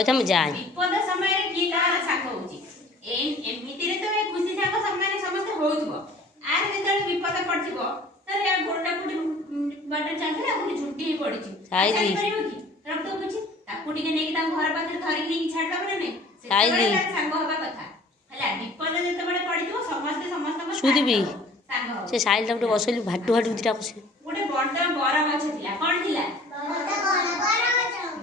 କହିଥା ମୁଁ ଯାଏ ବିପଦ ସମୟରେ କିଏ କାହାର ସାଙ୍ଗ ହଉଛି ଏମିତିରେ ତ ଏ ଖୁସି ସାଙ୍ଗ ସମସ୍ତେ ହଉଥିବ ଆର ଯେତେବେଳେ ବିପଦ ପଡିଥିବ ତାହେଲେ ୟା ଗୋଡଟା କୋଉଠି ବାଟ ଚାଲିଥିଲା କୋଉଠି ଝୁଣ୍ଟି ହେଇ ପଡିଛି ଚାଲିପାରିବ କି ରକ୍ତ ହଉଛି ତାକୁ ଟିକେ ନେଇକି ତାଙ୍କ ଘର ପାଖରେ ଧରିକି ନେଇକି ଛାଡିଦବ ନା ନାଇଁ ସେତେବେଳେ ତାର ସାଙ୍ଗ ହବା କଥା ହେଲା ବିପଦ ଯେତେବେଳେ ପଡିଥିବ ସମସ୍ତେ ସମସ୍ତଙ୍କ ସୁଧିବି ସାଙ୍ଗ ହବ ସେ ସାଇଲ ଟା ଗୋଟେ ବସେଇଲି ଭାଟୁ ଭାଟୁ ଦିଟା ବସେ ଗୋଟେ ବଡ ବର ଗଛ ଥିଲା କଣ ଥିଲା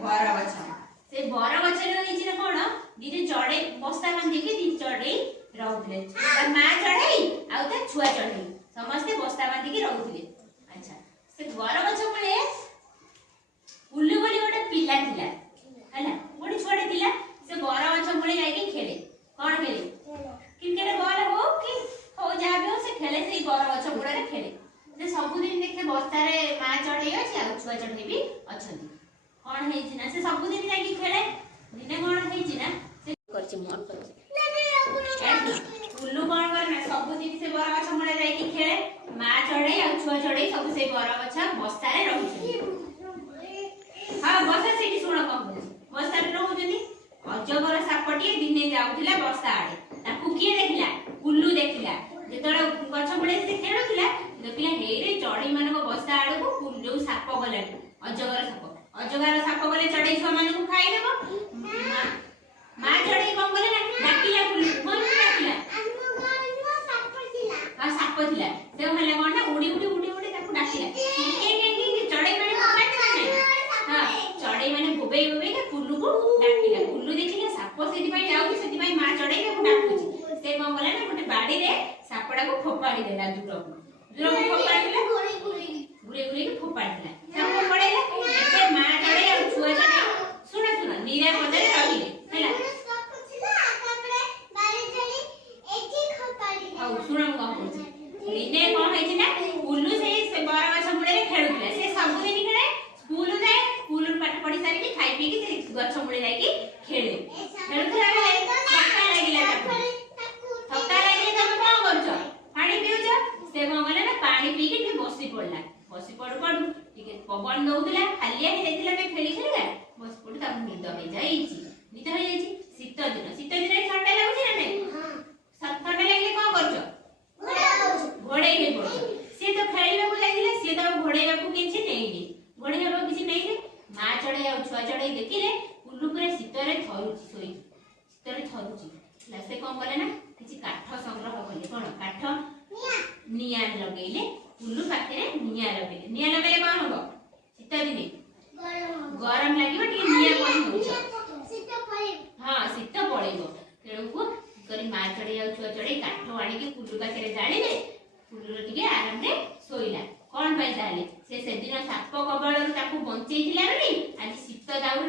ବର ଗଛ ସେ ବର ଗଛରେ ହେଇଛି ନା କଣ ଦିନେ ଚଢେଇ ବସ୍ତା ବାନ୍ଧିକି ଦି ଚଢେଇ ରହୁଥିଲେ ତା ମା ଚଢେଇ ଆଉ ତା ଛୁଆ ଚଢେଇ ସମସ୍ତେ ବସ୍ତା ବାନ୍ଧିକି ରହୁଥିଲେ ଆଚ୍ଛା ସେ ବର ଗଛ ମୂଳେ ଉଲ୍ଲୁ ବୋଲି ଗୋଟେ ପିଲା ଥିଲା ହେଲା ଗୋଟେ ଛୁଆଟେ ଥିଲା ସେ ବର ଗଛ ମୂଳେ ଯାଇକି ଖେଳେ କଣ ଖେଳେ କ୍ରିକେଟ ବଲ ହଉ କି ହଉ ଯାହା ବି ହଉ ସେ ଖେଳେ ସେଇ ବର ଗଛ ମୂଳରେ ଖେଳେ ସେ ସବୁଦିନ ଦେଖେ ବସ୍ତାରେ ମା ଚଢେଇ ଅଛି ଆଉ ଛୁଆ ଚଢେଇ ବି ଅଛନ୍ତି କଣ ହେଇଛି ନା ସେ ସବୁଦିନ ଯାଇକି ଖେଳେ ଦିନେ କଣ ହେଇଛି ନା ସେ କରିଛି ମନ କରିଛି ଉଲ୍ଲୁ କଣ କରେ ନା ସବୁଦିନ ସେ ବର ଗଛ ମୂଳେ ଯାଇକି ଖେଳେ ମା ଚଢେଇ ଆଉ ଛୁଆ ଚଢେଇ ସବୁ ସେଇ ବର ଗଛ ବସ୍ତାରେ ରହୁଛନ୍ତି ହଁ ବସ୍ତା ସେଇଠି ଶୁଣ କଣ କହୁଛି ବସ୍ତାରେ ରହୁଛନ୍ତି ଅଜଗର ସାପଟିଏ ଦିନେ ଯାଉଥିଲା ବର୍ଷା ଆଡେ ତାକୁ କିଏ ଦେଖିଲା ଉଲ୍ଲୁ ଦେଖିଲା ଯେତେବେଳେ ଗଛ ମୂଳେ ସେ ଖେଳୁଥିଲା ଦେଖିଲା ହେଇରେ ଚଢେଇ ମାନଙ୍କ ବସ୍ତା ଆଡକୁ ଯୋଉ ସାପ ଗଲାଣି ଅଜଗର ସାପ ଗଲେ ଚଢେଇ ଛୁଆ ମାନଙ୍କୁ ଖାଇଦେବ ମା ଚଢେଇ କଣ କଲେ ନା ଡାକିଲା ଉଲ୍ଲୁକୁ ଡାକିଲା ସାପ ଥିଲା ସେ ହେଲା କଣ ନା ଉଡି ତାକୁ ଡାକିଲା ଚଢେଇ ମାନେ ଚଢେଇ ମାନେ ବୋବେଇ କୁଲ୍ଲୁକୁ ଡାକିଲା କୁଲ୍ଲୁ ଦେଖିଲା ସାପ ସେଥିପାଇଁ ଯାଉଛି ସେଥିପାଇଁ ମା ଚଢେଇ ତାକୁ ଡାକୁଛି ସେ କଣ କଲା ନା ଗୋଟେ ବାଡିରେ ସାପଟାକୁ ଫୋପାଡ଼ି ଦେଲା ଦୂରକୁ ଫୋପାଡ଼ିଦେଲା ଘୁରେଇକି ଫୋପାଡ଼ିଦେଲା ସାପ ପଳେଇଲା ଏବେ ମା ଚଢେଇ ଆଉ ଛୁଆ ଚଢେଇ ଶୁଣ ନିରାପଦରେ ରହିଲେ ହେଲା ହଉ ଶୁଣ ମୁଁ କଣ କହୁଛି ଦିନେ କଣ ହେଇଛି ନା ଉଲ୍ଲୁ ସେଇ ବର ଗଛ ମୂଳରେ ଖେଳୁଥିଲା ସେ ସବୁଦିନ ଖେଳେ ସ୍କୁଲ ଯାଏ ସ୍କୁଲରୁ ପାଠ ପଢି ସାରିକି ଖାଇ ପିଇକି ସେ ଗଛ ମୂଳେ ଯାଇକି ଖେଳେ ଖେଳୁଥିଲା ବେଳେ ଥକା ଲାଗିଲା ତମେ କଣ କରୁଛ ପାଣି ପିଉଛ ସେ କଣ କଲା ନା ପାଣି ପିଇକି ଟିକେ ବସି ପଡିଲା ବସି ପଡୁ ଟିକେ ପବନ ଦଉଥିଲା ହାଲିଆ ହେଇଯାଇଥିଲା ନା ଖେଳିକା ବସି ପଡୁ ତାକୁ ନିଦ ହେଇଯାଇଛି ଶୀତ ଦିନରେ ଥଣ୍ଡା ଲାଗୁଛି ନା ନାଇଁ ଥଣ୍ଡା ଲାଗିଲେ କଣ କରୁଛ ଘୋଡେଇ ହେଇ ପଡୁଛ ସିଏ ତ ଖେଳିବାକୁ ଲାଗିଲା ସିଏ ତ ଘୋଡେଇବାକୁ କିଛି ନେଇନି ମା ଚଢେଇ ଆଉ ଛୁଆ ଚଢେଇ ଦେଖିଲେ ଉଲ୍ଲୁ ପୁରା ଶୀତରେ ଥରୁଛି ସେ କଣ କଲେ ନା କିଛି କାଠ ସଂଗ୍ରହ କଲେ କଣ କାଠ ନିଆଁ ଲଗେଇଲେ ଉଲ୍ଲୁ ପାଖରେ ନିଆଁ ଲଗେଇଲେ କଣ ହବ ଶୀତ ଦିନେ ଗରମ ଲାଗିବ ଟିକେ ନିଆଁ କଣ ହଉଛି ହଁ ଶୀତ ପଳେଇବ ତେଣୁକୁ ମା ଚଢେଇ ଆଉ ଛୁଆ ଚଢେଇ କାଠ ଆଣିକି କୁଲ୍ଲୁ ପାଖରେ ଜାଳିଲେ କୁଲ୍ଲୁର ଟିକେ ଆରାମରେ ଶୋଇଲା କଣ ପାଇଁ ତାହେଲେ ସେ ସେଦିନ ସାପ କବଳରୁ ତାକୁ ବଞ୍ଚେଇଥିଲା ବୋଲି ଆଜି ଶୀତ ଦାଉରୁ